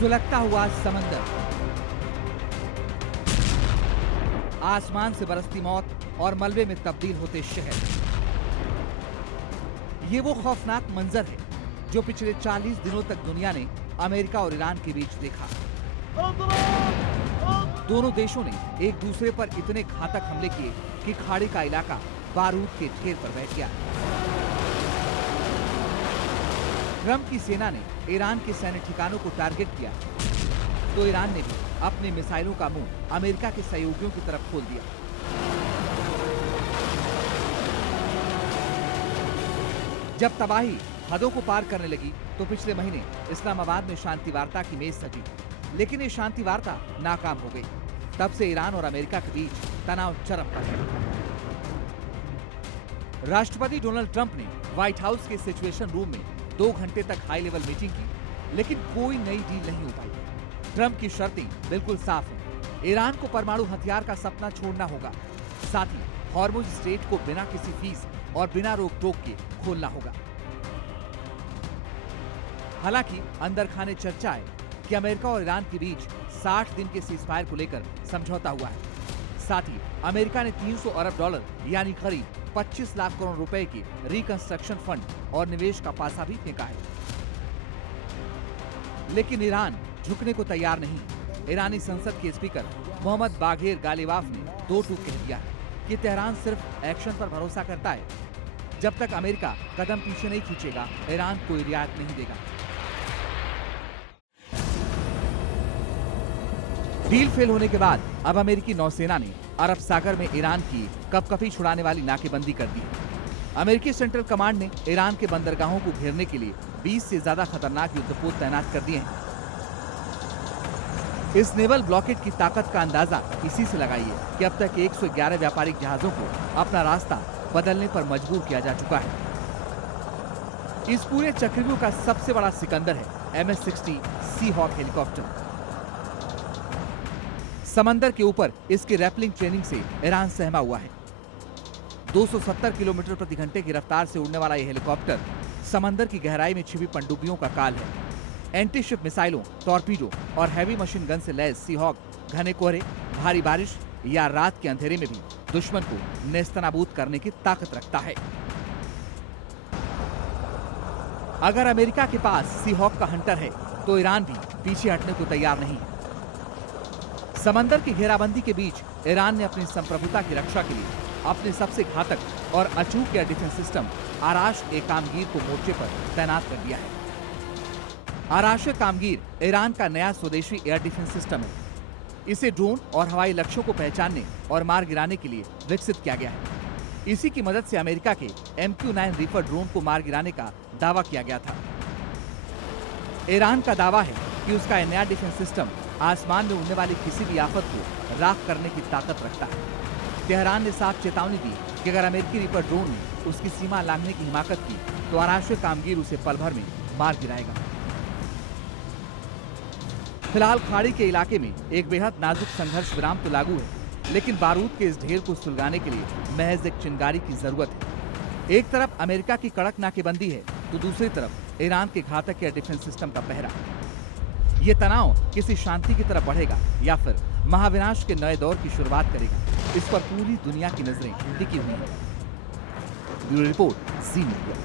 सुलगता हुआ समंदर, आसमान से बरसती मौत और मलबे में तब्दील होते शहर। ये वो खौफनाक मंजर है जो पिछले 40 दिनों तक दुनिया ने अमेरिका और ईरान के बीच देखा। दोनों देशों ने एक दूसरे पर इतने घातक हमले किए कि खाड़ी का इलाका बारूद के ढेर पर बैठ गया। ट्रंप की सेना ने ईरान के सैन्य ठिकानों को टारगेट किया तो ईरान ने भी अपने मिसाइलों का मुंह अमेरिका के सहयोगियों की तरफ खोल दिया। जब तबाही हदों को पार करने लगी तो पिछले महीने इस्लामाबाद में शांति वार्ता की मेज सजी, लेकिन ये शांति वार्ता नाकाम हो गई। तब से ईरान और अमेरिका के बीच तनाव चरम पर है। राष्ट्रपति डोनाल्ड ट्रंप ने व्हाइट हाउस के सिचुएशन रूम में 2 घंटे तक हाई लेवल मीटिंग की, लेकिन कोई नई डील नहीं हो पाई। ट्रंप की शर्तें बिल्कुल साफ हैं। ईरान को परमाणु हथियार का सपना छोड़ना होगा, साथ ही हॉर्मुज स्ट्रेट को बिना किसी फीस और बिना रोक टोक के खोलना होगा। हालांकि अंदर खाने चर्चा है कि अमेरिका और ईरान के बीच 60 दिन के सीजफायर को लेकर समझौता हुआ है। साथ ही अमेरिका ने $300 अरब यानी करीब 25 लाख करोड़ रुपए के रिकंस्ट्रक्शन फंड और निवेश का पासा भी फेंका है। लेकिन ईरान झुकने को तैयार नहीं। ईरानी संसद के स्पीकर मोहम्मद बाघेर गालिबाफ ने 2 टूक कह दिया है कि तेहरान सिर्फ एक्शन पर भरोसा करता है। जब तक अमेरिका कदम पीछे नहीं खींचेगा, ईरान कोई रियायत नहीं देगा। डील फेल होने के बाद अब अमेरिकी नौसेना ने अरब सागर में ईरान की कपकपी छुड़ाने वाली नाकेबंदी कर दी। अमेरिकी सेंट्रल कमांड ने ईरान के बंदरगाहों को घेरने के लिए 20 से ज्यादा खतरनाक युद्धपोत तैनात कर दिए हैं। इस नेवल ब्लॉकेट की ताकत का अंदाजा इसी से लगाइए कि अब तक 111 व्यापारिक जहाजों को अपना रास्ता बदलने पर मजबूर किया जा चुका है। इस पूरे चक्रव्यूह का सबसे बड़ा सिकंदर है MS-60 सी हॉक हेलीकॉप्टर। समंदर के ऊपर इसकी रैपलिंग ट्रेनिंग से ईरान सहमा हुआ है। 270 किलोमीटर प्रति घंटे की रफ्तार से उड़ने वाला यह हेलीकॉप्टर समंदर की गहराई में छिपी पनडुब्बियों का काल है। एंटी शिप मिसाइलों, टॉर्पीडो और हैवी मशीन गन से लैस सी हॉक घने कोहरे, भारी बारिश या रात के अंधेरे में भी दुश्मन को नेस्तनाबूद करने की ताकत रखता है। अगर अमेरिका के पास सी हॉक का हंटर है तो ईरान भी पीछे हटने को तैयार नहीं है। समंदर की घेराबंदी के बीच ईरान ने अपनी संप्रभुता की रक्षा के लिए अपने सबसे घातक और अचूक एयर डिफेंस सिस्टम आराश-ए-कामगीर को मोर्चे पर तैनात कर दिया है। आराश-ए-कामगीर ईरान का नया स्वदेशी एयर डिफेंस सिस्टम है। इसे ड्रोन और हवाई लक्ष्यों को पहचानने और मार गिराने के लिए विकसित किया गया है। इसी की मदद से अमेरिका के MQ-9 रीपर ड्रोन को मार गिराने का दावा किया गया था। ईरान का दावा है कि उसका यह नया डिफेंस सिस्टम आसमान में उड़ने वाली किसी भी आफत को राख करने की ताकत रखता है। तेहरान ने साफ चेतावनी दी कि अगर अमेरिकी रीपर ड्रोन ने उसकी सीमा लांघने की हिमाकत की तो आराश-ए-कामगीर उसे पल भर में मार गिराएगा। फिलहाल खाड़ी के इलाके में एक बेहद नाजुक संघर्ष विराम तो लागू है, लेकिन बारूद के इस ढेर को सुलगाने के लिए महज एक चिंगारी की जरूरत है। एक तरफ अमेरिका की कड़क नाकेबंदी है तो दूसरी तरफ ईरान के घातक एयर डिफेंस सिस्टम का पहरा। ये तनाव किसी शांति की तरफ बढ़ेगा या फिर महाविनाश के नए दौर की शुरुआत करेगा, इस पर पूरी दुनिया की नजरें टिकी हुई हैं। ब्यूरो रिपोर्ट, जी मीडिया।